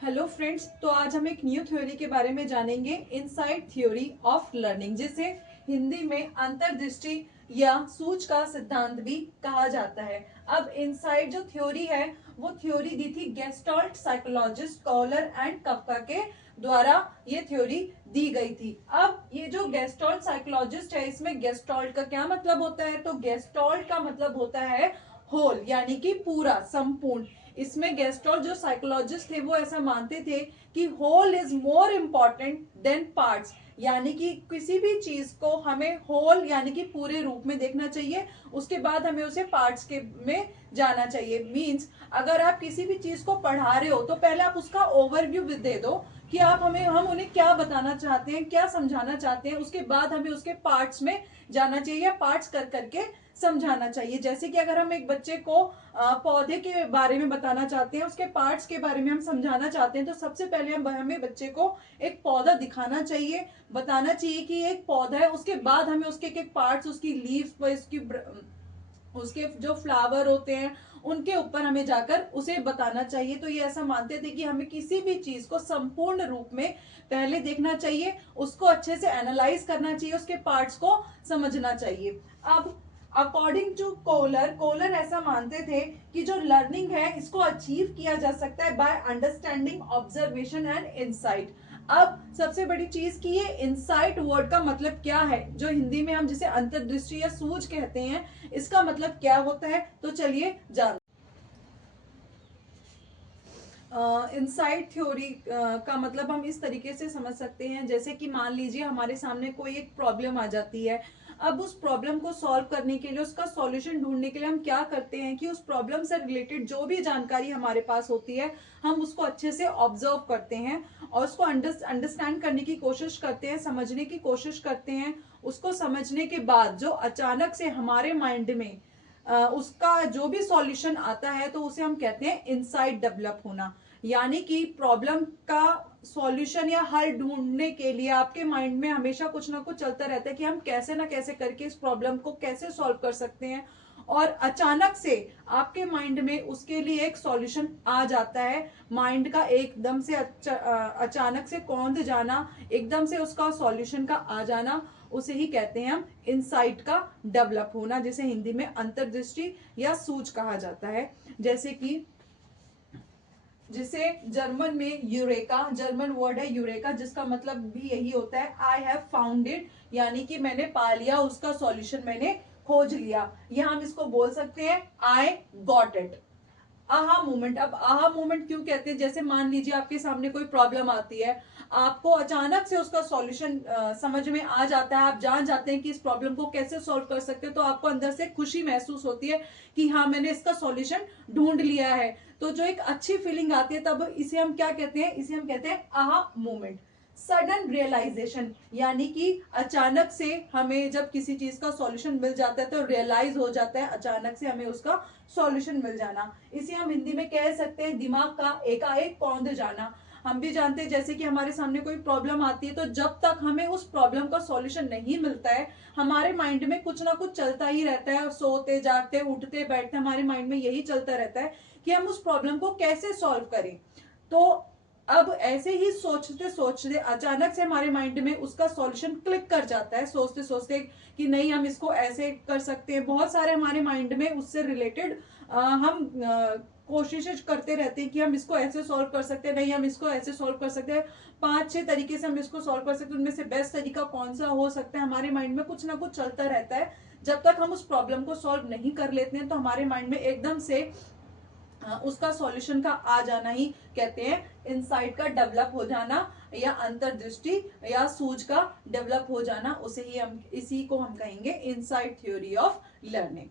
Hello friends, तो आज हम एक न्यू थ्योरी के बारे में जानेंगे, इनसाइट थ्योरी ऑफ लर्निंग, जिसे हिंदी में अंतर्दृष्टि या सूझ का सिद्धांत भी कहा जाता है। अब इनसाइट जो थ्योरी है वो थ्योरी दी थी gestalt psychologist collar and Kafka के द्वारा ये थ्योरी दी गई थी। अब ये जो गेस्टाल्ट साइकोलॉजिस्ट है, इसमें गेस्टाल्ट का क्या मतलब होता है? तो गेस्टाल्ट का मतलब होता है होल, यानी कि पूरा, संपूर्ण। इसमें गेस्टॉल जो साइकोलॉजिस्ट थे वो ऐसा मानते थे कि whole is more important than parts, यानी कि किसी भी चीज को हमें होल यानी कि पूरे रूप में देखना चाहिए, उसके बाद हमें उसे पार्ट्स के में जाना चाहिए। मींस अगर आप किसी भी चीज को पढ़ा रहे हो तो पहले आप उसका ओवरव्यू दे दो कि हम उन्हें क्या बताना चाहते हैं, क्या समझाना चाहते हैं, उसके बाद हमें उसके पार्ट्स में जाना चाहिए या पार्ट्स कर करके समझाना चाहिए। जैसे कि अगर हम एक बच्चे को पौधे के बारे में बताना चाहते हैं, उसके पार्ट्स के बारे में हम समझाना चाहते हैं, तो सबसे पहले हमें बच्चे को एक पौधा दिखाना चाहिए, बताना चाहिए कि एक पौधा है। उसके बाद हमें उसके एक पार्ट्स, उसकी लीफ, उसके जो फ्लावर होते हैं उनके ऊपर हमें जाकर उसे बताना चाहिए। तो ये ऐसा मानते थे कि हमें किसी भी चीज को संपूर्ण रूप में पहले देखना चाहिए, उसको अच्छे से एनालाइज करना चाहिए, उसके पार्ट्स को समझना चाहिए। अब अकॉर्डिंग टू कोलर ऐसा मानते थे कि जो लर्निंग है इसको अचीव किया जा सकता है by understanding, observation and insight. अब सबसे बड़ी चीज कि ये इनसाइट वर्ड का मतलब क्या है, जो हिंदी में हम जिसे अंतर्दृष्टि या सूझ कहते हैं, इसका मतलब क्या होता है, तो चलिए जान। इनसाइट थ्योरी का मतलब हम इस तरीके से समझ सकते हैं, जैसे कि मान लीजिए हमारे सामने कोई एक प्रॉब्लम आ जाती है। अब उस प्रॉब्लम को सॉल्व करने के लिए, उसका सॉल्यूशन ढूंढने के लिए हम क्या करते हैं कि उस प्रॉब्लम से रिलेटेड जो भी जानकारी हमारे पास होती है हम उसको अच्छे से ऑब्जर्व करते हैं और उसको अंडरस्टैंड करने की कोशिश करते हैं, समझने की कोशिश करते हैं। उसको समझने के बाद जो अचानक से हमारे माइंड में उसका जो भी सॉल्यूशन आता है तो उसे हम कहते हैं इनसाइट डेवलप होना। यानी कि प्रॉब्लम का सॉल्यूशन या हल ढूंढने के लिए आपके माइंड में हमेशा कुछ ना कुछ चलता रहता है कि हम कैसे ना कैसे करके इस प्रॉब्लम को कैसे सॉल्व कर सकते हैं, और अचानक से आपके माइंड में उसके लिए एक सॉल्यूशन आ जाता है। माइंड का एकदम से अचानक से कौंध जाना, एकदम से उसका सॉल्यूशन का आ जाना, उसे ही कहते हैं हम इनसाइट का डेवलप होना, जिसे हिंदी में अंतर्दृष्टि या सूझ कहा जाता है। जैसे कि जिसे जर्मन में यूरेका, जर्मन वर्ड है यूरेका, जिसका मतलब भी यही होता है आई हैव फाउंड इट, यानी कि मैंने पा लिया, उसका सॉल्यूशन मैंने खोज लिया। या हम इसको बोल सकते हैं I got it, aha moment. अब आहा मोमेंट क्यों कहते हैं? जैसे मान लीजिए आपके सामने कोई प्रॉब्लम आती है, आपको अचानक से उसका सॉल्यूशन समझ में आ जाता है, आप जान जाते हैं कि इस प्रॉब्लम को कैसे सॉल्व कर सकते हैं, तो आपको अंदर से खुशी महसूस होती है कि हाँ मैंने इसका सॉल्यूशन ढूंढ लिया है। तो जो एक अच्छी फीलिंग आती है, तब इसे हम क्या कहते हैं? इसे हम कहते हैं आहा मोमेंट। सडन रियलाइजेशन, यानी कि अचानक से हमें जब किसी चीज का सॉल्यूशन मिल जाता है तो रियलाइज हो जाता है, अचानक से हमें उसका सॉल्यूशन मिल जाना। इसे हम हिंदी में कह सकते हैं दिमाग का एकाएक कौंध जाना। हम भी जानते हैं जैसे कि हमारे सामने कोई प्रॉब्लम आती है तो जब तक हमें उस प्रॉब्लम का सॉल्यूशन नहीं मिलता है, हमारे माइंड में कुछ ना कुछ चलता ही रहता है। सोते जागते उठते बैठते हमारे माइंड में यही चलता रहता है कि हम उस प्रॉब्लम को कैसे सॉल्व करें। तो अब ऐसे ही सोचते सोचते अचानक से हमारे माइंड में उसका सॉल्यूशन क्लिक कर जाता है, सोचते सोचते कि नहीं हम इसको ऐसे कर सकते हैं। बहुत सारे हमारे माइंड में उससे रिलेटेड हम कोशिश करते रहते हैं कि हम इसको ऐसे सॉल्व कर सकते हैं, नहीं हम इसको ऐसे सॉल्व कर सकते हैं। 5-6 तरीके से हम इसको सॉल्व कर सकते हैं, उनमें से बेस्ट तरीका कौन सा हो सकता है? हमारे माइंड में कुछ ना कुछ चलता रहता है। जब तक हम उस प्रॉब्लम को सॉल्व नहीं कर लेते हैं तो हमारे माइंड में एकदम से उसका सॉल्यूशन का आ जाना ही कहते हैं इनसाइट का डेवलप हो जाना, या अंतर्दृष्टि या सूझ का डेवलप हो जाना। उसे ही हम इसी को हम कहेंगे इनसाइट थ्योरी ऑफ लर्निंग।